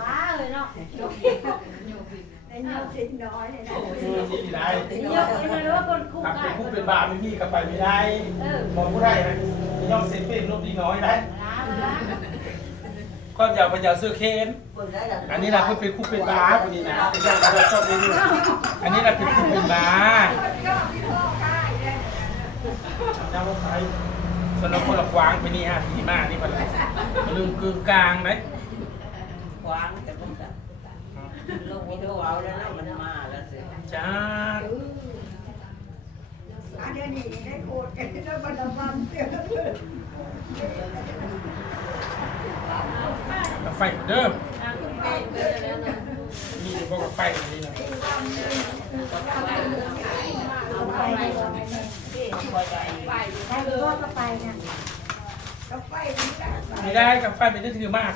ว้าเลยเนาะแต่ยกสิน้อยเลยนะเอืมนี่ไม่ได้ยกไปเลยว่าคนคู่ขับกัเป็นนผู้เป็นบาปไม่พี่กับไปไม่ได้เออบอกผู้ได้นะยอมเซ็นเป็นรูปดีน้อยได้ล้าล้าก็อย่าไปอย่าซื้อเคนอันนี้เราเพิ่งเป็นคู่เป็นบาปคนนี้นะเป็นอย่างที่เราชอบดูอันนี้เราเป็นคู่เป็นบาปก็พี่พ่อค่ายเลยเจ้าไปสนองคนละควางไปนี่ฮะดีมากนี่มันลืมกึ่งกลางไหม วางแต่ผมจะลงวิดีโอเอาแล้วนะมันมาแล้วสิจ้าอันเดนี้ได้โคตรกันแล้วมันระวังเสียล้วเพื่อนกับไฟเดิมนางคุณเป็นเกิดแล้วนะมีบอกไฟอันนี้นะเอาไปคอยใจใครรู้ว่าก็ไปนะก็ไปเหมือนกันไม่ได้กับไฟเป็นที่ถือมาก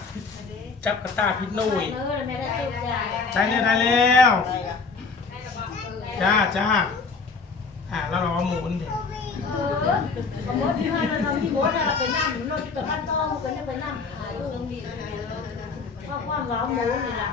จับกระตาพิษนุยเออไม่ได้สุดใจได้แล้วได้แล้วได้ละจ้าจ้าอ่าแล้วเราหมุนดิเออสมมติที่ว่าเราทำที่โบสเราไปนั่งเราจะบ้านต้องกันจะไปนั่งหาลูกดีเพราะความร้อนหมูนี่แหละ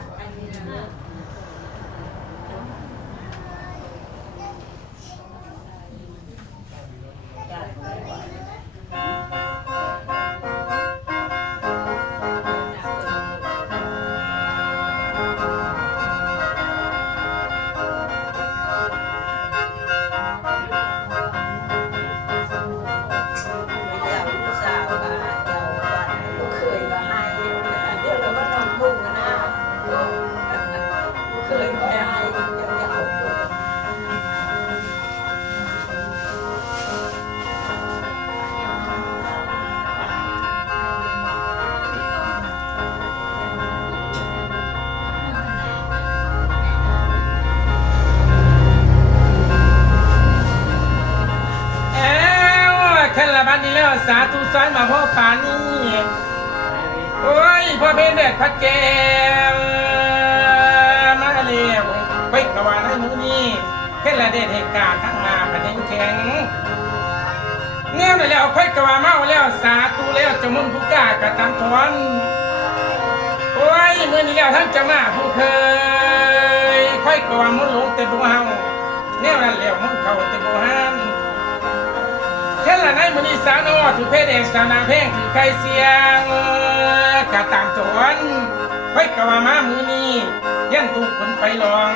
ท่านจะมาผู้เคยค่อยกว่ามุ่นหลงแต่บัวเฮาแนวนั้นแล้วมุนเข้าแต่บัวหันเช่ละในมณีสาวโนถือเพศเอกสาวนางเพลงถือใครเสียงกะตามจวนไว้กว่ามามือนี้ยันถูกคนไปหลอง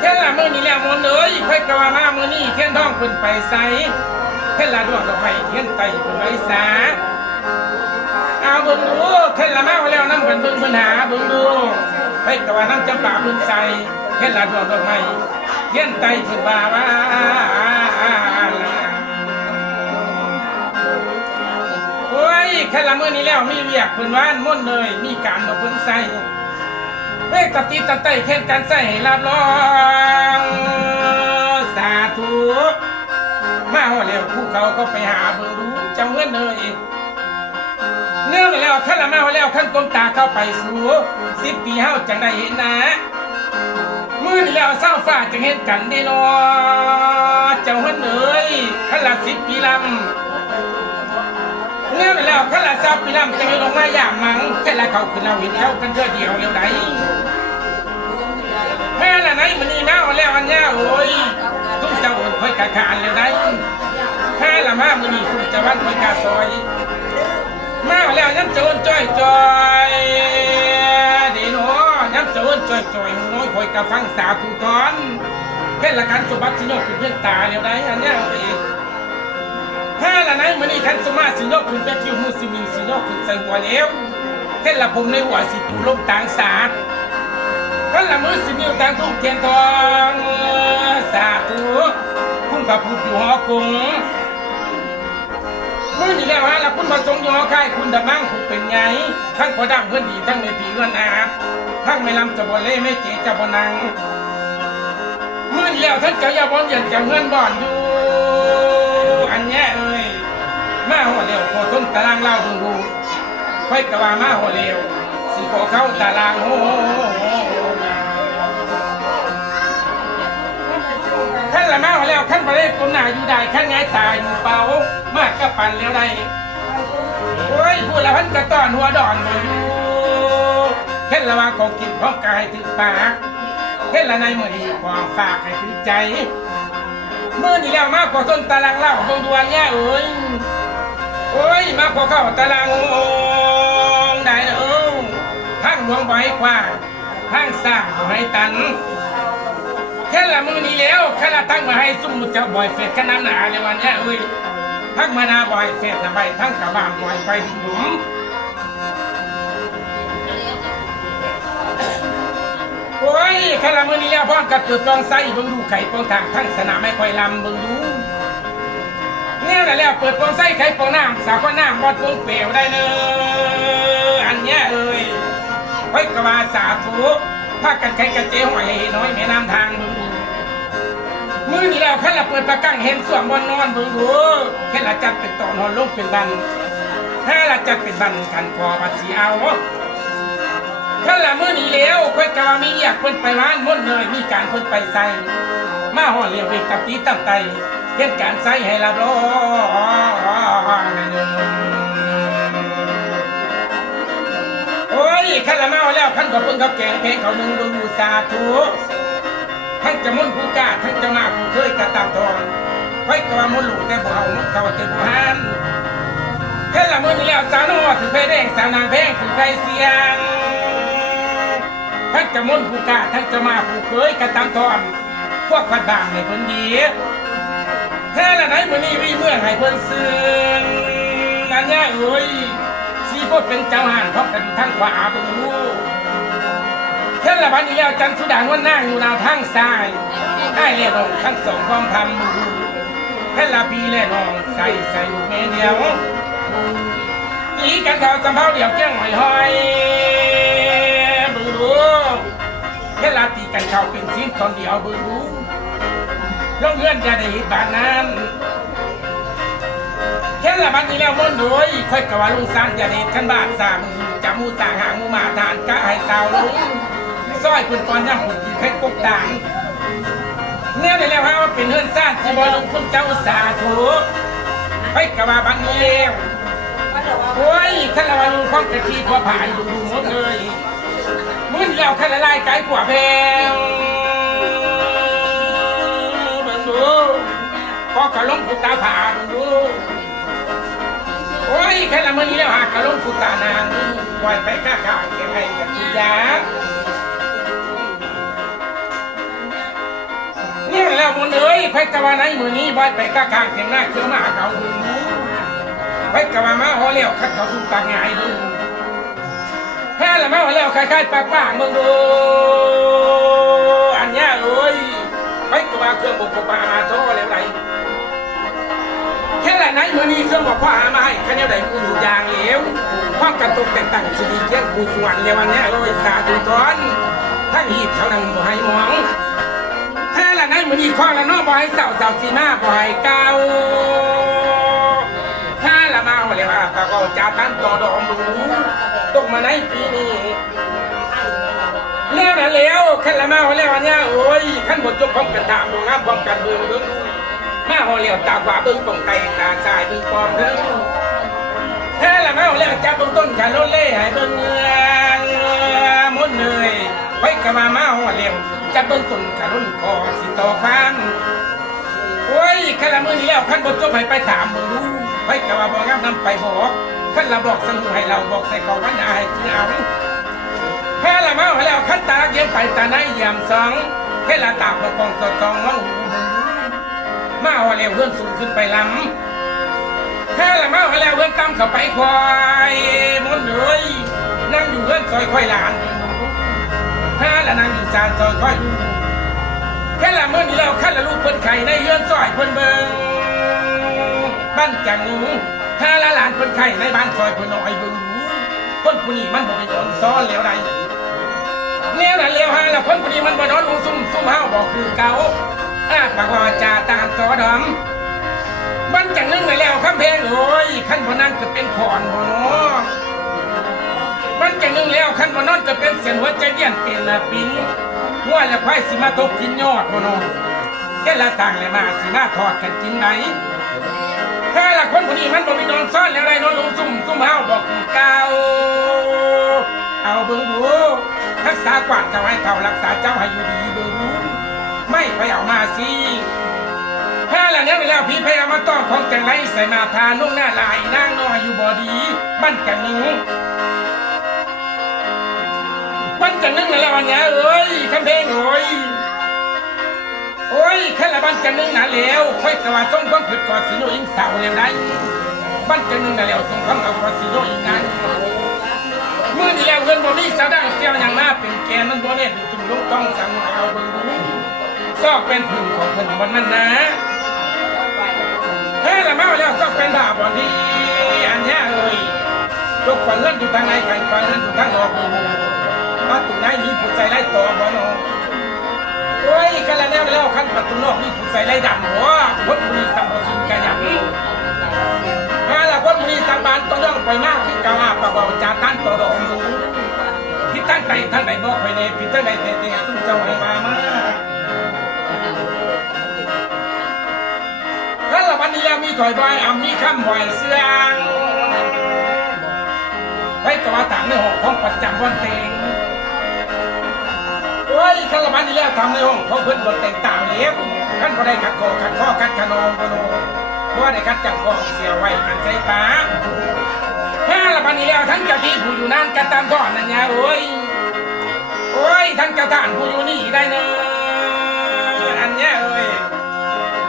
เช่ละมือนี้แล้วมนเอ้ยไว้กว่ามามือนี้เทียนท้องคนไปใสเช่ละดวงดอกไม้เทียนไตคนไปสา เอาเบิ่งดูเช่นละมาแล้วนั่งกันเบิ่งปัญหาเบิ่งดูไว้กะว่านั่งจำปาเบิ่งใส่เช่นละดวงดอกไม้เทียนไตคนว่าว่าโอ้ยแค่ละเมื้อนี้แล้วมีเวียกเพิ่นว่านม่นเลยมีการบ่เพิ่นใส่เฮ้ยตับตีตับไตแค่นการใส่ให้รับรองสาธุมาหัวแล้วผู้เขาก็ไปหาเบิ่งดูเจ้าเงินเลย เนื่องแล้วขั้นละมาแล้วขั้นกลมตาเข้าไปสู่สิบปีเฮาจังได้เห็นนะมื้อแล้วเศร้าฟ้าจังเห็นกันเด้นาะเจ้าเงินเอ้ยขั้นละสิบปีลำเรื่องแล้วข้าราชกาปีน้ำจะไม่ลงมาอย่างมังแค่ละเขาคือเราเห็นเจ้ากันเพื่อเดียวเดียวไหนแค่ละไหนมันนี่มาแล้วอันเนี้ยโอ้ยทุ่มเจ้าคนค่อยกาขานแล้วไหนแค่ละมามันนี่ทุ่มเจ้าวันค่อยกาซอย มาแล้วยันโจรจ้อยจ้อยดี๋ยวเนาะยันโจรจ้อยจ้อยน้อยคอยกาฟังสาธุทอนแค่อละกันสมบัติสิโนคือเพื่อนตาแล้วไหนอันนี้เอาเองถ้าละไหนมันนี่คันสมาสิโยกขึ้นไปคิวมือสิมีสิโยกขึ้นใส่หัวเลี้ยวแค่ละผมในหัวสิตูลงต่างสาคันละมือสินิ้วต่างทุกเทียนทองสาธุคุณพระพุทธอยู่หอกง นี่แล้วฮะละคุณมาทรงย่อค่ายคุณดำมั่งคุณเป็นไง ทั้งพอดำเพื่อนดีทั้งในผีเงินอาบทั้งไม่ลำจะบ่เล่ไม่เจ๊จะบ่นังมือนี่แล้วท่านเจ้ายาบอนเย็นเจ้าเงินบ่อนอยู่อันเนี้ยเอ้ยมาหัวเร็วพอต้นตารางเล่าดูดูค่อยกะว่ามาหัวเร็วสิขอเข้าตารางโอ้ โหขั้นละมาหัวเร็วขั้นไปได้คนหนาอยู่ได้ขั้นไงตายอยู่เป่ามากก็ปั่นแล้วได้โอ้ยพูดแล้วพันกระต้อนหัวดอนมาอยู่ละว่าของกินของกายถึงปากเฮ็ดละในมือดีความฝากให้ถึงใจเมื่อนี่แล้วมากกว่าต้นตารางเล่าเบิ่งดวนเนี่เอ้ยโอ้ยมากกว่าเข้าตารางองได้เด้อทั้งหลวงบ่ให้กว้างทั้งสร้างบ่ให้ตัน แค่ละมือนี้แล้วแค่ละตั้งมาให้ซุ่มจะบ่อยเฟสขนาดหนาเลยวันเนี้ยเอ้ยทั้งมานาบ่อยเฟสนะไปทั้งกระบามบ่อยไปหลุมโอ้ยแค่ละมือนี้แล้วพร้อกับเกิดกองไส้เบิ่งดูไข่ปองทางทั้งสนามไม่ค่อยลำเบิ่งดูแนวไหนแล้วเปิดปองไส้ไข่ปองน้ำสาวก็น้ำบอดปองเปลวได้เลยอันเนี้ยเอ้ยไว้กว่าสาธุพากันไข่กระเจียวหอยน้อยแม่น้ำทางเบิ่ง มือนี่แล้วแค่ละเปิดประกังเห็นส่วมบนนอนเบิ่งดูแค่ละจัดเป็นต่อนอนลงเป็นบันแค่ละจัดเป็นบันกันคอบัดสีเอาแค่ละมือนี่แล้วค่อยกามีเรียกเพิ่นไปร้านมุ่นเลยมีการเพิ่นไปใส่มาห่อเรียวเวกกับตีตั้งไตเฮ็ดการใส่ให้ละรอนโอ้ยขันละเมาแล้วขันกับเพิ่นกับแกงเพงเขาหนึ่งดูสาธุ ทั้งจะมุ่นผู้กล้าทั้งจะมาผู้เคยกระตามทองไว้กว่ามุ่นหลูกแต่บ่เอามุ่นเขาแต่บ่หันแค่ละมือนี้แล้วสาวนอถึงไฟแดงสาวนางแพงถึงไฟเสียง ทั้งจะมุ่นผู้กล้าทั้งจะมาผู้เคยกระตามทองพวกพัดบางให้เพิ่นดีแค่ละไหนมือนี้วีเมืองให้เพิ่นซึ้งนั่นเนี่ยเอ้ยสีโคตรเป็นเจ้าห่านพร้อมกันอยู่ทางขวาเบิ่งดู เท่าละวันนี้แล้วจันทร์สุดานว่านั่งอยู่ดาวทางซ้ายได้เรียนองทั้งสองความพำมือเท่าละปีแล่นองใส่ใส่ลูกเมเดียวตีกันเขาสำเภาเดียวแก้งหอยหอยบือดูเท่าละตีกันเขาเป็นสิ้นตอนเดียวบือดูลงเงื่อนจะได้เห็นบานนั้นแค่ละบันนี้แล้วมนโดยค่อยกว่าลุงซันจะเห็นขันบาทสามจำมูสางหางมูมาทานกะให้เตาลุง ซอยคุณก่อนย่างคุณกินเพชรกกด่างแน่ได้แล้วฮะว่าเป็นเฮือนซ่านสิบอลงคุณเจ้าสาธุไปกะว่าบันนี้แล้วโอ้ยขันละวันลุงข้องกะทีพอผ่านดูดูหมดเลยมึนแล้วขันละลายไก่กว่าแพงเบิ่ดูก็กะลงกุตาผ่าเบิ่งดูโอ้ยขันละมื้อนี้แล้วหากะลงกุตานางปล่อยไปข้าข้างแกไงกับสุยาเนี่ยแล้วมันเอ้ยไปกะว่าไหนมือนี้บอยไปกะกางเขียงหน้าเขียวมาเก่าดูไปกะว่ามาหอเลี้ยวคัดเขาสุกปากงายดูแพ้ละมาหอเลี้ยวคล้ายๆปากป้างมึงดูอันเนี้ยเอ้ยไปกะว่าเครื่องบุกกะปามาโทแล้วไรแค่ละไหนมือนี้เครื่องบอกพ่อหามาให้แค่เนี้ยไหนกูอยู่ยางเหลวห้อกระตุกแต่งตั้งสุดีเที่ยงกูสวนเลยวันเนี้ยโรยสาธุตอนทั้งหีบเท่านั้นบ่ให้มอง ท้ละไงมือนีข้อละนอบอยเสาเสาสีมาบอยเก่าถ้าละมาเอาเลยว่าปากเอาจาตันต่อดอมดูตกมาในปีนี้แล้วนะแล้วขันละมาเอาแล้วอันเนี้ยโอ้ยขันหมดจบพร้อมกันตามดูงามพร้อมกันเบิ่งเบิ่งดูมาเอาแล้วตาขวาเบิ่งตรงไตตาซ้ายเบิ่งปองเด้อแท้ละมาเอาแล้วจับเบิ่งต้นกันโลเล่ให้เบิ่งเงือหมดเลยไปกะมามาเอาแล้ว จะเบิ่งต้นขนุนคอสิต่อพันโอ้ยขันละมือนี้แล้วขันบนจบให้ไปถามมึงดูไปกะว่าบอกงามนำไปบอกขันละบอกสนุให้เราบอกใส่กอวันนาให้จีเอาแค่ละเมาให้แล้วขันตาเย็นไปตาในเยี่ยมสองแค่ละตาประกองสอดสองมองมาเอาแล้วเพื่อนสูงขึ้นไปลำแค่ละเมาให้แล้วเพื่อนตั้มเข้าไปควายมุนเลยนั่งอยู่เพื่อนซอยค่อยหลาน ถ้าละนางอยู่จานซอยค่อยดูแค่ละเมื่อนี้เราขั้นละลูกเพิ่นไข่ในเฮือนซอยเพิ่นเบิงบ้านจังหนูถ้าละหลานเพิ่นไข่ในบ้านซอยเพิ่นน้อยเบิงคนผู้นี้มันบ่ไปโดนซ้อนแล้วใดแนวนั้นแล้วฮะแล้วคนผู้นี้มันบ่นอนหูซุ่มซุ่มเฮาบอกคือเก่าอ้าปากว่าจาตามตอดอมบ้านจังนึงไปแล้วคำเพลงโอ้ยขั้นบ่นั่งก็เป็นขอนบ่เนาะมันจะนึงแล้วขั้นบนนอนจะเป็น ยสิมาตกกินยอดบนนแค่ละสั่งเลยมาสิมาทอดกันกินไหนแค่ละคนคนนี้มันบ่มีนอนซ่อนแล้วไรนอนลงซุ่มซุ่มเฮาบอกเก่าเอาเบิ่งดูรักษากวาดเจ้าให้เท่ารักษาเจ้าให้อยู่ดีเบอรู้ไม่ไปเอามาสิแพ้ละเนี่ยเวลาพี่พยายามมาต้องของจังไรใส่มาพานุ่งหน้าลายนั่งน้อยอยู่บ่ดีบ้านจังหนึ่ง บ้านจังหนึ่งนั่นแหละวันเนี้ยเอ้ยคำเพลงโอ้ยโอ้ยแค่ละบ้านจังหนึ่งน่ะแล้วค่อยสว่าส่งความผิดก่อนสิโยอิงสาวแล้วได้บ้านจังหนึ่งน่ะแล้วส่งความเอาก่อนสิโยอิงนั้นเมื่อนี้แล้วเงินบ่มีสะดังเสียวอย่างมาเป็นแกนมันบ่แน่ถึงลูกต้องสั่งเอาเบิ่งดูซอกเป็นพึ่งของเพิ่นบ่มันนะเฮ้ละมาแล้วซอกเป็นบาบ่ดีอันเนี้ยเอ้ยลูกฝันเงินอยู่ทางไหนไก่ฝันเงินอยู่ทางนอกบ่ มาตรงไหนมีผู้ใส่ไล่ต่อบ่เนาะโอ้ยกันแล้วแล้วคันประตูนอกมีผู้ใส่ไล่ดำหัวคนบุรีสัมปสุนกันอย่างนี้ถ้าละคนมีสังบานตัวเรื่องไปมากที่กาลาปะบอกจากท่านตัวดองดูที่ตั้งใจท่านไหนบอกไปในผิดท่านไหนเตะเตะตุ้งเจ้าให้มามาถ้าละวันนี้มีถอยบอยอ่ำมีคำบ่อยเสียงไว้ตัวต่างในห้องของประจำวันเต็ง ยข้าละวันนี้แล้วทำในห้องเของเพื่อนบทแต่งต่างเลี้ยงขั้นบ่ได้ขัดคอขัดข้อขัดขนองขนองว่าได้คัดจับกอเสียไว้กันใส่ปาถ้าละพันนี้แล้วทั้งเจ้าที่ผู้อยู่นั่นกันตามก่อนนั่นเนี่ยโอ้ยโอ้ยทั้งเจ้าท่านผู้อยู่นี่ได้เนอะอันเนี้ยเอ้ย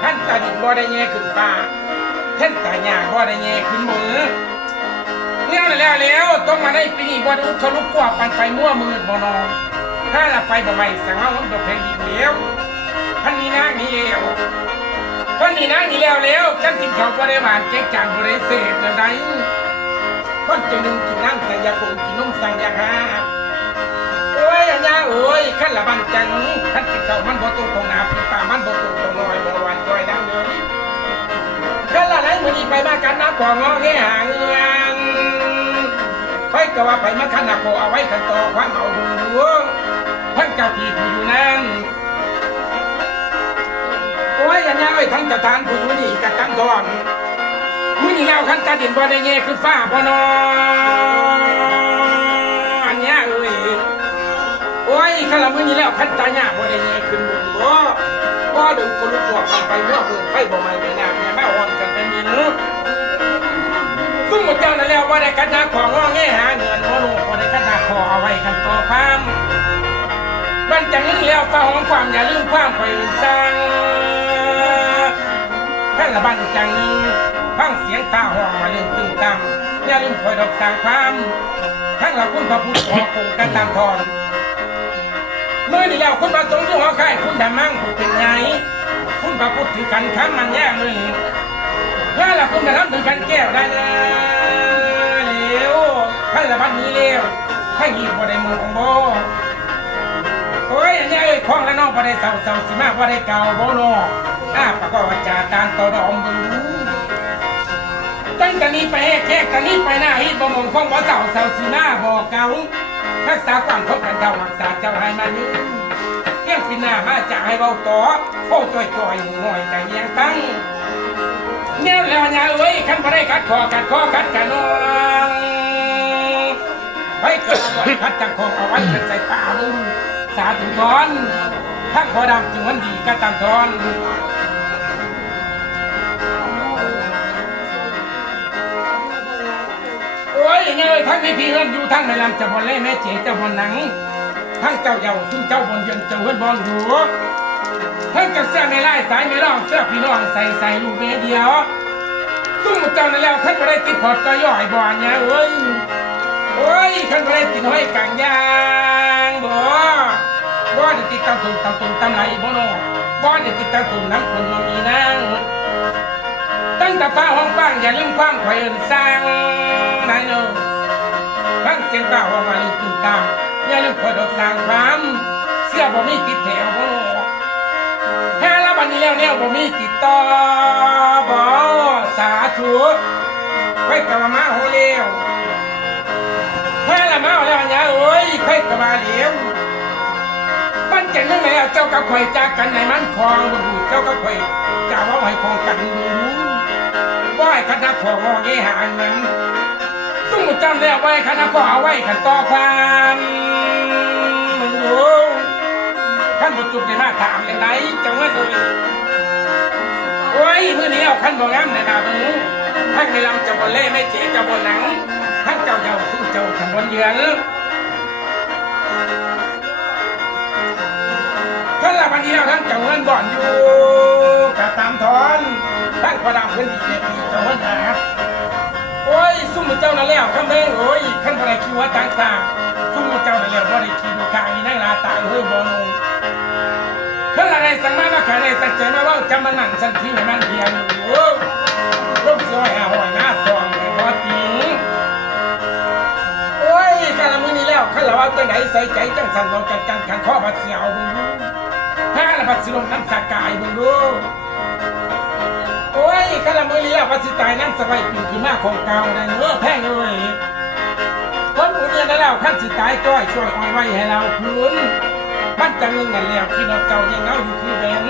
ท่านตาดินบ่ได้แง่ขึ้นฟ้าท่านตาหญ้าบ่ได้แง่ขึ้นมือเนี่ยแล้วแล้วต้องมาได้ปีนี้บ่ได้อุทะลุกว่าปันไฟมั่วมืดบ่นอน ถ้าละไฟบ่ไหม้สังเอาดอกเพลงดีเดียวท่านนี้นางนี่แล้วคนนี้นะนี่แล้วแล้วจันกินข้าบ่ได้หวานแกจานบ่ได้เสพแล้วได้คนจะนึงกินน้ำสัญญาคงกินนมสัญญาฮาโอ้ยอันยาโอ้ยขั้นละบันจังขั้นกินเข้ามันบ่ตรงของหนาพี่ป่ามันบ่ตรงของน้อยบ่หวานจอยดังเดินขั้นละไหนมื้อนี้ไปมากันนะของงอแงหางินไปก็ว่าไปมาขันนาโคเอาไว้ขันต่อความเอาดูทั้ง เจ้าที่ผู้อยู่นั่นโอ้ยอันนี้เอ้ยทั้งตะทานผู้อยู่นี่กับตั้งดอนมื้อนี้แล้วคันตาดินบ่ได้แง่คือฟ้าบ่นออันนี้เอ้ยโอ้ยคันละมื้อนี้แล้วคันตาหญ้าบ่ได้แง่ขึ้นบนบ่บ่ดึงคนลุกหัวไปไปเมื่อเปิดไฟบ่ไหม้ไม่น้ำเนี่ยมาอ่อนกันเป็นมีเนื้อซุ่มหมดเจ้านั่นแล้วบ่ได้คันหาของงอแงหาเงินบ่ลงบ่ได้คันหาขอเอาไว้คันต่อความ บันจังนึงแล้วฟ้าของความอย่าลืมความไปอื่นสร้างแค่ละบันจังนึงฟังเสียงฟ้าห้องมาเรื่องตึงตังอย่าลืมคอยดอกสางความทั้งเราคุณพระพุทธขอคงกันตามทอนเมื่อนี่แล้วคุณพระสงฆ์ที่หัวไข่คุณดำมั่งผู้เป็นไงคุณพระพุทธถือกันค้ำมันแย่มือนี้แค่ละคุณมาทำถึงกันแก้วได้นะเร็วแค่ละบันนี้เร็วให้หีบบ่ได้มือของโบ ยอันนี้เอ้ยคล้องแล้วน้องบ่ได้เศร้าเศร้าสิมาบ่ได้เก่าบ่นออ้าปากก็ว่าจาตานต่อดอมบึงตั้งแต่นี้ไปแค่กันนี้ไปหน้าฮิตบ่มองคงบ่เศร้าเศร้าสิมาบ่เก่ารักษาความคบกันเจ้ารักษาเจ้าให้มานี้เรื่องปีหน้ามาจะให้เบาต่อโอ้จ่อยจ่อยหน่อยใจเยียงตั้งเนี่ยแล้วเนี่ยเอ้ยคันบ่ได้กัดคอกัดคอกัดกันน้องไปเกิดบ่อยคัดจังคงเอาไว้กันใส่ป่ามึง สาธุทอนทั้งพอดำจึงวันดีก็ตามทอนโอ้ยเงยทั้งในพี่เฮือนอยู่ทั้งในลำจะบอลเล่แม่เจ๋จะบอลหนัง ทั้งเจ้าเยาซึ่งเจ้าบนเยือนเจ้าเฮือนบอลหัวทั้งจ้าเสื้อไม่ไล่สายไม่ร่องเสื้อพี่น้องใส่ใส่ลูกเมียเดียวซุ่มเจ้าในแล้วท่านบ่ได้ติดพอดก็ย่อยบอนเนี่ยเอ้ยโอ้ยขันบ่ได้กินห้อยกลางยางบ่บ่ได้ติดตามตุ่มตามตุ่มตามไหลบ่น้อบ่ได้ติดตามตุ่มน้ำคนมีนางตั้งแต่ฟ้าห้องบ้างอย่าลืมความข่เอิ้นสร้างนายเนาะฟังเสียงฟ้าห้องมาลืมตื่นตามอย่าลืมข่อยดอกสร้างความเสื้อบ่มีติดแถวบ่น้อแค่ละบัดนี้แล้วแนวบ่มีติดต่อบ่สาธุไว้กะว่ามาโหเลี้ยวแค่ละมาแล้วเนี่ยเอ้ยค่อยกระบาเลวมัน จะนึกแล้วเจ้ากับข่อยจากกันในมันคลองดูเจ้ากับข่อยจะว่าให้คลองกันดูบ่ให้คณะขอมองเงี้หาเงินซุ่มจำแล้วไว้คณะขอเอาไว้ขันต่อความจุดในมาถามอย่างไรจังว่าเลยโอ้ยมื้อนี้เอาขั้นบ่งามในนาบังทั้งในลำจะบ่เล่ไม่เจ๋จะบ่หนังทั้งเจ้าเยาสู้เจ้าขันบนเยือน ท่านละวันนี้เราทั้งเจ้าเงินบ่อนอยู่กับตามทอนทั้งประดามเพิ่นดีในปีเจ้าเงินหาโอ้ยซุ่มเจ้านั่นแล้วข้าแม่โอ้ยขั้นบ่ได้คิดว่าต่างสางซุ่มเจ้านั่นแล้วบ่ได้คิดดูกลางมีนั่งลาต่างเฮ้อบ่นงเมื่อไรสั่งมามาขายในสังเจมาว่าจำมันนั่นสันทีในมันเพียงอยู่ลูกเสือหาหอยหน้าตองในบ่จริงโอ้ยกาละมือนี้แล้วข้าเราเอาจังไหนใส่ใจจังสันเราจังจังขันข้อบัดเสียวบึง ข้าละบัดสิลมน้ำสากายบึงดูโอ้ยข้าละมือนี้แล้วบัดสิตายนั่งสบายปีคือมากของเก่าในเนื้อแพงเลยคนหมูเนี่ยแล้วขั้นสิตายจ้อยช่วยอ้อยไว้ให้เราคืนมันจังนึงนั่นแล้วที่เราเจ้ายังเงาอยู่คือแหวน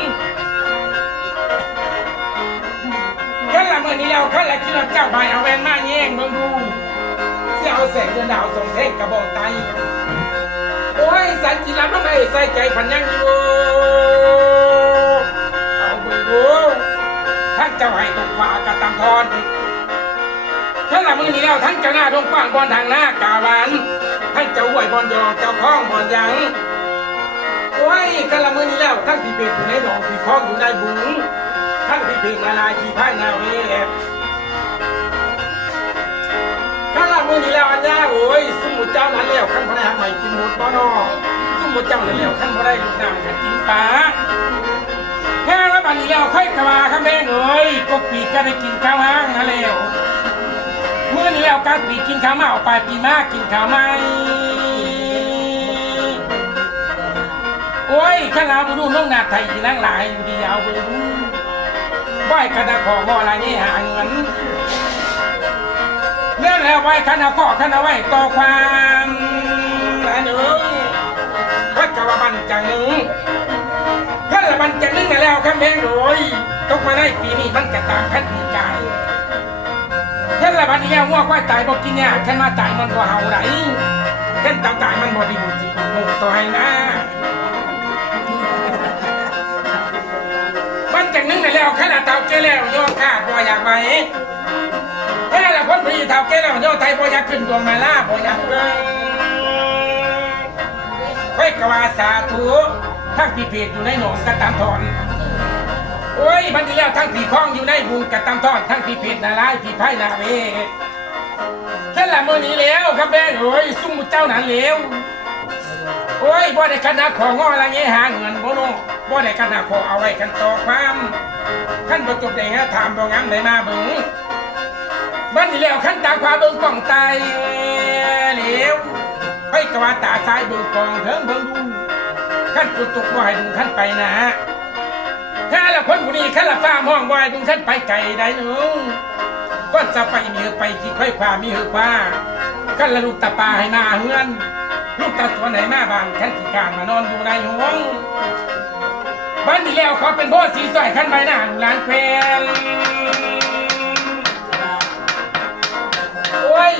ขั้นละมือนี้แล้วขั้นละที่เราเจ้าใบเอาแหวนมาแย่งเบิ่งดูเสียเอาแสงเดือนดาวส่งเทศกระบอกไต โอ้ยสันจิรับต้องได้ใส่ใจพันยังอยู่เอาเบิ่งดูทั้งเจ้าให้ตรงขวากระตำทอนขั้นละมือนี้แล้วทั้งเจ้าหน้าตรงกว้างบอลทางหน้ากาวันทั้งเจ้าห่วยบอลยองเจ้าข้องบอลยังโอ้ยกันละมือนี้แล้วทั้งที่เป็นอยู่ในหนองที่คล้องอยู่ในบุงทั้งที่เป็นนาลายที่ายนาเว มือนี้แล้วอันยาโอ้ยสมุเจ้านั้นแล้วขั้นพระหักใหม่กินหมดบ่นอสมุเจ้านั้นแล้วขั้นพระได้ลูกน้ำขันกินปลาแค่แล้วบัดนี้แล้วค่อยกระบาข้าแม่เอ้ยก็ปีก็ได้กินข้าวห้างนั่นแล้วมื่อนี้แล้วการปีกกินข้าวมาเอาไปปีมากินข้าวไม่โอ้ยข้าเราไปดูน้องนาไทยอีนั่งหลายอยู่ดีเอาไปดูไหวคณะขอมออะไรนี่หาเงิน เรื่องแล้วไหวคณะขอคณะไหวต่อความอันหนึ่งวัดกวาบันจังหนึ่งถ้าละบันจังหนึ่งแล้วคำแพงโดยต้องมาได้ปีนี้มันจะตามขั้นปีกายถ้าละบันนี้ว่าควายตายบอกกินเนี่ยขันมาตายมันบ่เห่าไหนขันตาตายมันบ่ดีบุจิบุงต่อให้นะมันจังหนึ่งแล้วขนาดเท่าแก่แล้วโยนขาดบ่อยากไป แค่ละคนพีเท่าแก่แล้วโยนไทยบ่อยากขึ้นดวงมาล่าบ่อยากเบิ่งค่อยกว่าสาธุทั้งผีเพจอยู่ในหนองกระตามถอนโอ้ยบันนี้แล้วทั้งผีคล้องอยู่ในบุงกระตามถอนทั้งผีเพจนาลายผีไพ่นาเวแค่ละมือนี้แล้วครับแม่โอ้ยซุ่มเจ้าหนันแล้วโอ้ยบ่ได้คณะของงออะไรเงี้ยหาเงินบ่น้องบ่ได้คณะขอเอาไว้กันต่อความขั้นบ่จบได้ฮะถามบ่งามได้มาเบิ่ง บัดนี้แล้วขั้นตาขวาเบิ่งป้องไตเหลวไปกว่าตาซ้ายเบิ่งกองเถิงเบิ่งดูขั้นฝนตกบ่ให้ดึงขั้นไปนะถ้าละคนผู้นี้ขั้นละฟ้ามองบ่ให้ดึงขั้นไปไกลได้หนึงก็จะไปมีเหือไปกี่ค่อยความมีเหือคว้าขั้นละลูกตาปลาให้มาเฮือน ลูกตาตัวไหนมาบางขั้นที่การมานอนอยู่ในห้องบ้านนี้แล้วเขาเป็นพ่อสีสอยขั้นใบหน้าหนูร้านเพล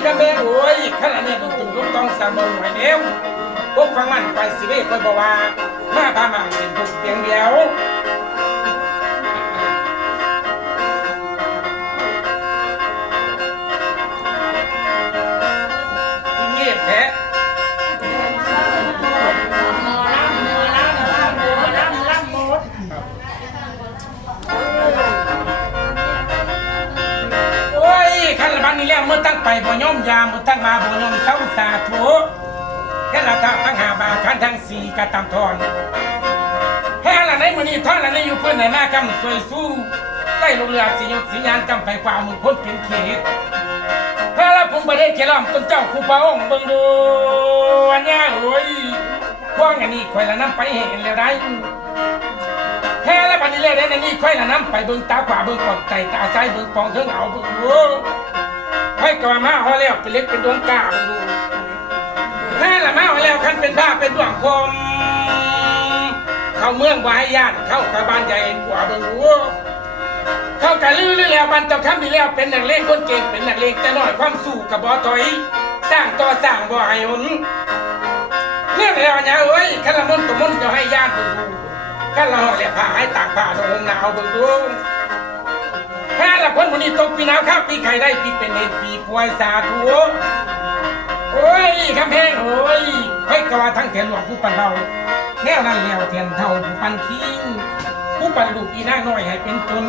กันแม่โอ้ยขันอันนี้ลูกตึงลูกต้องสามงไว้เดียวพวกฟังมันไปสิเว้ยคอยบอกว่ามาบ้ามาเป็นทุกเพียงเดียว ไปบ่ย่อมยามเมื่อตั้งมาบ่ย่อมเข้าสาธุแค่ละทัทั้งหาบาขันทั้งสี่กะตามทอนแค่ละในมือนี้ท่อนละในอยู่เพื่อนไหนมากำสวยสู้ใต้ลงเรือสีหยดสียานกำไฟฟ้ามึงพ้นเป็นเขตแค่ละผมประเทศเคล้อมต้นเจ้าคู่พระองเบิ่งดูอันนี้โอ้ยพวกอันนี้คอยละน้ำไปเห็นแล้วได้แพ้แล้วบันนี้เลยได้ในนี่ค่อยละน้ำไปเบิ่งตาขวาเบิ่งปองไตตาซ้ายเบิ่งปองเทิงเอาเบิ่งดู ค่อยกลับมาฮอแล้วเป็นเล็กเป็นดวงกาเบิ่งดูแพ้ละมาฮอแล้วคันเป็นผ้าเป็นดวงคมเข้าเมืองวายยานเข้ากระบานใหญ่กว่าเบงดูเข้ากะลือลือแล้วบันเจ้าคำดีแล้วเป็นนักเลงคนเก่งเป็นนักเลงแต่น้อยความสู้กับบ่อยสร้างต่อสร้างบ่อให้หนเนี่ยแล้วเนี่ยเอ้ยขันละมุนตัวมุนจะให้ยานเบิ่งดูก็เราเรียกผ้าให้ตากผ้าตรงหนาวเบงดู แค่ละคนวันนี้ตกปีหนาวข้าวปีไข่ได้ปีเป็นเนปีป่วยสาธุโอ้ยคำแพงโอ้ยไว้กว่าทั้งแขนหลวงผู้ปันเราแนวนั้นแล้วเทียนเท่าผู้ปันคิงผู้ปันลูกอีนางน้อยให้เป็นตน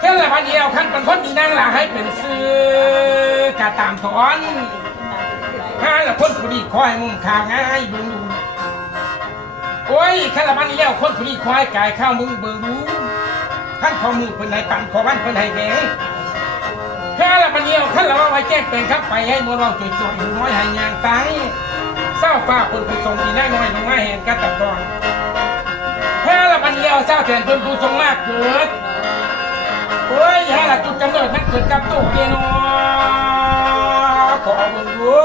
แค่ละพันเดียวขั้นเป็นคนอีนางหลาให้เป็นซื้อกาตามถอนห้าละคนผู้ดีคอยมุมข่าวง่ายเบิ่งดูโอ้ยแค่ละมันนี้แล้วคนผู้นี้ควายกายข้าวมึงเบิ่งรู้ ท่านขอมือเพิ่นให้ปันขอวันเพิ่นให้แบงแค่ละมันนี้แล้วขั้นละว่าไว้แจ้งเป็นครับไปให้มวลเราจ่อยๆอยู่น้อยให้ยางตังเศร้าฟ้าเพิ่นผู้ทรงอีน้อยน้อยลงมาเห็นกันตัดตอนแค่ละมันนี้แล้วเศร้าแทนเพิ่นผู้ทรงมากเกิดโอ้ยแค่ละจุดกำเนิดมันเกิดกับตัวเดียนอขอเบิ่งดู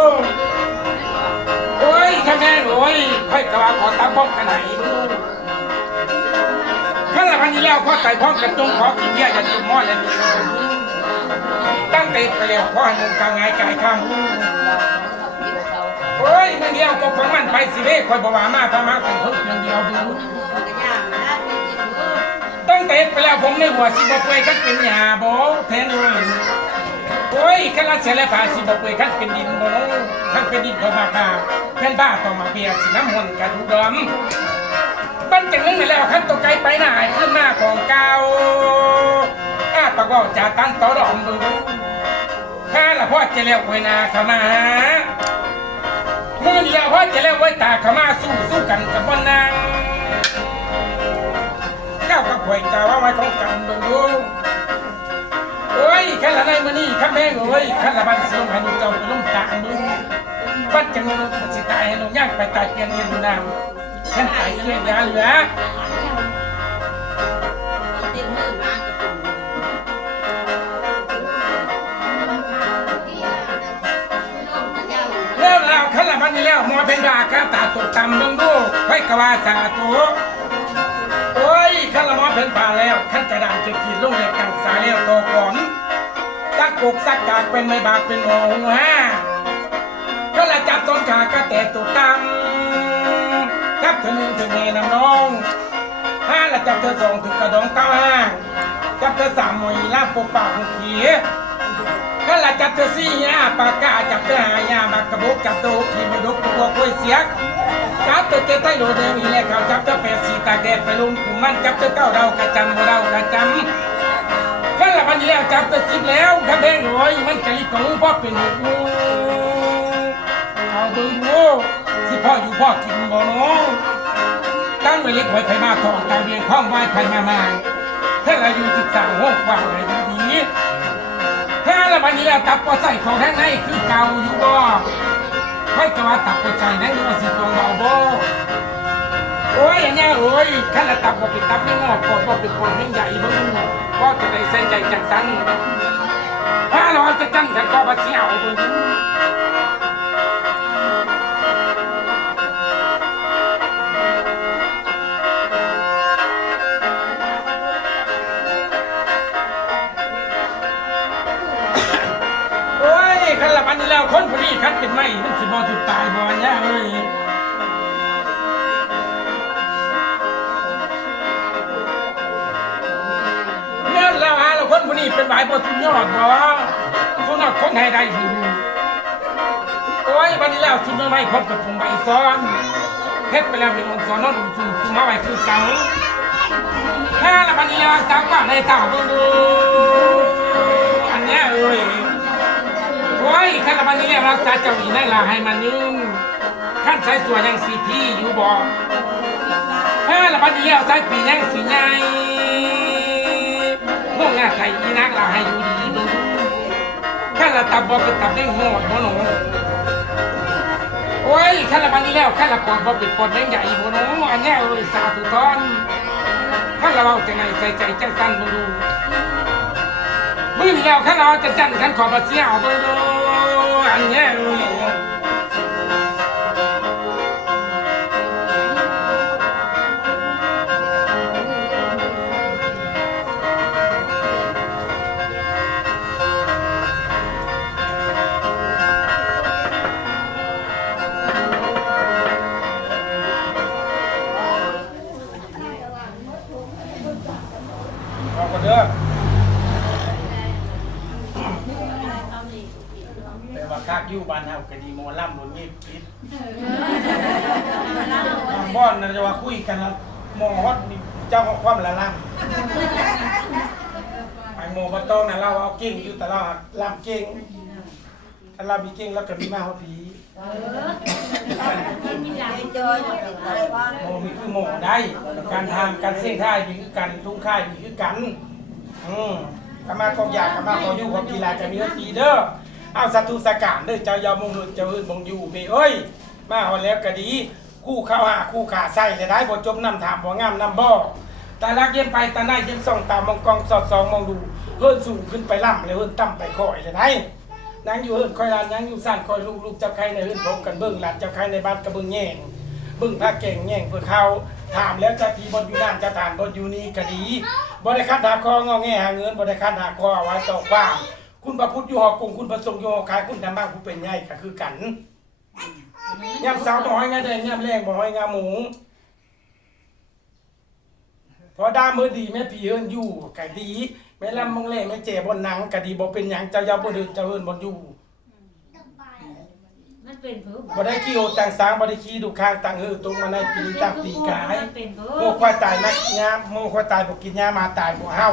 โอ้ยข้าแม่โอ้ยค่อยกระว่าขอตาบ้องกันไหนข้าละพันนี้แล้วข้อใส่พ้องกระจงขอกินเบี้ยอย่าจุ่มหม้ออย่าจุ่มตั้งแต่ไปแล้วข้อห้มึงกางไงกายข้ามโอ้ยมื่อเดียวก็ของมันไปสิเว้คอยบอกว่ามาพามาเป็นทุกอย่างเดียวดูตั้งแต่ไปแล้วผมในหัวสิบป่วยกันเป็นหยาโบแทนเลยโอ้ยข้าราชการผ่าสิบป่วยกันเป็นดินบท่านเป็นดินเขามาพาแค่นบ้าต่อมาเบียสิน้ำมันกันดูดอม ปั้นจังนึงไปแล้วขั้นตัวไกลไปหน้าขึ้นมาของเก่าอ้าปากว่าจากตั้งต่อดอมดูข้าละพ่อจะเลี้ยวไว้นาขมามื่อนี้ล้วพ่อจะเลี้ยวไว้ตาขมาสู้สู้กันกับบนนางก้าวกับข่อยกาว่าไว้ของกันบึงดูโอ้ยขันละในมือนี่ขันแม่งโอ้ยขันละบันเสียงให้ดูเจ้าไปลุ่มตางดูปั้นจังนึงสิตายให้หนูย่างไปตายเกียนเงินน้ำ ขันตายเกียนยาเหลือเริ่มแล้วขันละบันนี้แล้วหมอเป็นดากาตาตกต่ำเบิ่งดูไว้กว่าสาธุโอ้ยขันละมอเป็นป่าแล้วขันกระดานจะขีดลงเลยกันสาแล้วโตก่อนสักกุกสักกากเป็นไม่บากเป็นหมอหัวขันละจับต้นขากระแตตกต่ำ จับเธอหนึ่งถึงเมน้ำน้องห้าละจับเธอสองถึงกระดองเก้าห้าจับเธอสามมวยลาบปกปากหุเขียก็ละจับเธอซี่ยาปากกาจับเธอหายามากกระบอกจับตัวขี่ไม่ดกตัวคุยเสียกจับเธอเตะใต้โดเดียวอีแลเขาจับเธอแปดสีตาแดดไปลุมกุมมันจับเธอเก้าเรากระจำเรากระจำก็ละพันแล้วจับเธอสิบแล้วคำแดงรอยมันกะลิของพ่อเป็นหูเอาเบิ่งดูสิพ่ออยู่พ่อกินบ่นาะตั้ งไว้เล็กไว้ไผมาทองตาเวียงข้องไว้ไผมามาถ้าเราอยู่สิบสามห้องกว่างเลยดีถ้าละบันนี้แล้วตับก็ใส่ของแท่งในคือเก่าอยู่บ่ค่อยกว่าตับก็ใส่ในว่าสิตรงเบาบ่โอ้ยอันเนี้ยโอ้ยข้าละตับก็เป็นตับไม่งอกก็ก็เป็นคนไม่ใหญ่บ่ก็จะได้ใส่ใจจังสันถ้าเราจะจังกันก็บ่เสียวบ่ แล้วคนผู้นี้คัดเป็นไม้มันสิบ่ถูกตายบ่เนี่ยเอ้ยเมื่อเราหาเราคนผู้นี้เป็นหมายประทุนยอดบ่สุนัขคนไทยได้อยู่โอ้ยบันนี้แล้วสุนัขไม่พบกับผมใบซ้อนเฮ็ดไปแล้วเป็นองค์สอนนอนอุ่นสูงคือมาไว้คือเก่าถ้าละบันนี้แล้วสาวก็ในตาดูดูอันเนี้ยเอ้ยโอ้ยข้าละบันนี้แล้วรักษาเจ้าอีนั่นล่ะให้มันนึ่งขั้นสายสวยยังสีพี่อยู่บ่ถ้าละบันนี้แล้วสายปียังสีใหญ่พวกงาไก่อีนักลาให้อยู่ดีมึงข้าละตับบอกเป็นตับได้งอดบ่หนูโอ้ยข้าละบันนี้แล้วข้าละปอดบอกเป็นปอดแม่งใหญ่บ่หนูอันนี้เอ้ยสาธุทอนข้าละเว้าจังไงใส่ใจจังสั้นบ่ดู มึงแล้วข้าเราจะจันขันขอบบ่เสียเอาไปดูอันเนี้ย งียบคิดบางบ้อนนะจะว่าคุยกันแล้วหมอฮอดนี่เจ้าของความละล่ำไอ้หมอบ่ต้องนะเราเอาเก่งอยู่แต่เราลำเก่งถ้าเรามีเก่งแล้วก็มีมาฮอดผีเออมีอย่างไอ้จอยเป็นตาฟังหมอมีคือหมอได้ การทางการเสี่ยงท่ายมีคือกันทุ่งค่ายมีคือกัน อืมกามากองอยากกามาขออยู่ของกีฬาจะมีเนื้อทีเด้อเอาสัตว์ทุสการเด้อเจ้ายาวมงลุนเจ้าอื่นมงอยู่เมเอ้ย มาฮอดแล้วก็ดี คู่เข้าหาคู่ขาใส่เลยได้บ่จมน้ำถามบ่งามน้ำบ่ตาลักเย็นไปตาหน้าเย็นส่องตามองกองสอดสองมองดูเฮิรนสูงขึ้นไปล่ำเลยเฮิรนต่ำไปคอยเลยได้นางอยู่เฮิรนคอยลานนางอยู่ซ่นคอยลูกลูกจ้าใครในเฮิรนพบกันเบิ่งหลานเจ้าใครในบ้านกระเบิ่งแย่งเบิ่งพาเก่งแย่งเพื่อเขาถามแล้วจะทีบนอยู่นั่นจะถามบนอยู่นี่ก็ดีบ่ได้คัดหาคองอแงหาเงินบ่ได้คัดหาคอเอาไว้ต่อความ คุณพระพุทธอยู่หอกรุงคุณพระสงฆ์อยู่หอขายคุณธรรมะผู้เป็นใหญ่ก็คือกันยามเช้าบ่ให้งาแดงยามแรงบ่ให้งาหมูพอดามือดีแม่พี่เอิ้นอยู่ก็ดีแม่ลำมองแลแม่เจ็บบนหนังก็ดีบ่เป็นหยังเจ้าอย่าบ่เดินเจ้าเอิ้นบ่อยู่มันเป็นเพิ่มบ่ได้ขี้โอต่างสางบ่ได้ขี้ดูข้างต่างเฮือตรงมาในปีต่างปีกายมันเป็นเพิ่โมมควายตายนักยามโมควายตายบ่กินยามาตายบ่เฮา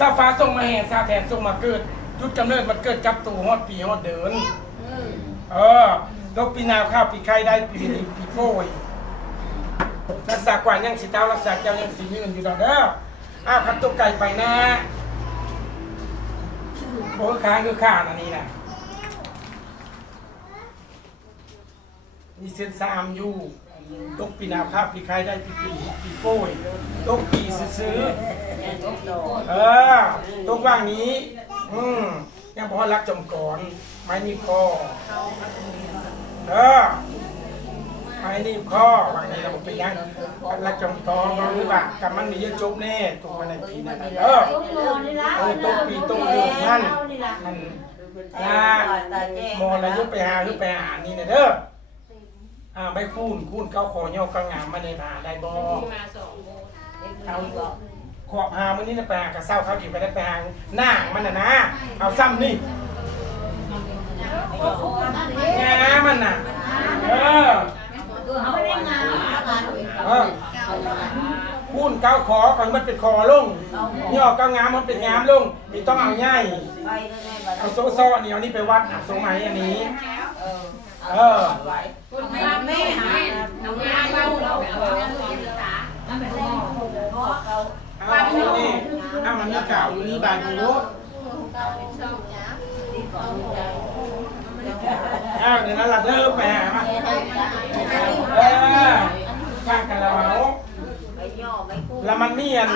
ซาฟ้าส่งมาแห่ซาแทนส่งมาเกิด จุดกำเนิดมันเกิดกับตัวฮอดปีฮอดเดิน เออลกปีนาวข้าวปีไข่ได้ปีนี้ปีโป้ยรักษากว่ายังสิเจ้ารักษาเจ้ายังสิยืนอยู่ดอกเด้ออ้าวขับตัวไก่ไปนะโอ้ค้างคือข้าอันนี้นะมีเส้นสามอยู่ ตกปีนาวข้าวปีไข่ได้ปีปีปีโป้ยตกปีซื้อๆเออตรงว่างนี้ อืมยังพอรักจมก่อนไม่มีคอเออไม่นี่ข้อว่างนี้เราเป็นยังรักจมตองเราหรือเปล่ากับมันมีเยอะจบแน่ตรงมาในปีนั้นเออต้องนอนนี่ละเออตกปีตกเดือนนั่นนี่ละมันตาลาแจ้งมอระยุบไปหาหรือไปหานี่นะเด้อ อ่าไปคูนคูนเก้าคอย่อก้างามมาในผาได้บ่เอาบอกขอบหามื้อนี้นะไปหากระเซ้าเขาอีกไปได้ไปหาหน้ามันน่ะนะ เอาซ้ำนี่งามันน่ะ เออเขาไม่ได้งานเออพูนเก้าขอก่อนมันเป็นคอลงย่อเก้างามมันเป็นงามลงนี่ต้องเอาง่ายไปเลยแม่บัดเอาโซ่ซ้ออันนี้เอานี่ไปวัดอะทรงไหนอันนี้ เออ เออไว้แม่หาเอางานเราเรามันเป็นพ่อพ่อเขาเอาอันนี้นี่เอามันมีเก่าอยู่นี่บานอยู่โน้ตที่ก่อนใจเอาเดี๋ยวนั้นละเด้อไปหามาเออฟังกันแล้วเอาไปย่อไปคู่แล้วมันมีอัน